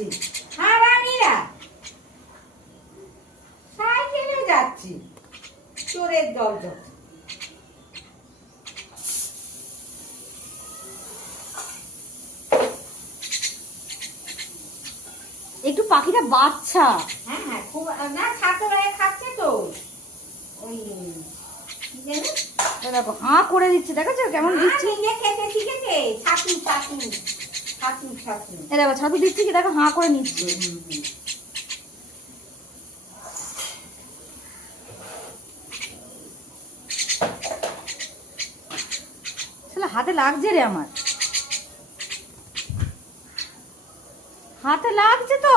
যাচ্ছি, হারামিরা সাইকেলে যাচ্ছি, চোরের দল যত। একটু পাখিটা বাচ্চা। হ্যাঁ হ্যাঁ, খুব না, ছাত্ররা খাচ্ছে তো ওই কি জানি, দেখো হাঁ করে দিচ্ছে, দেখেছো কেমন দিচ্ছে? নিজে খেতে শিখেছে, ছাতু ছাতু ছাতু ছাতু। দেখো ছাতু দিচ্ছি কি, দেখো হাঁ করে নিচ্ছে। হাতে লাগছে রে, আমার হাতে লাগছে তো।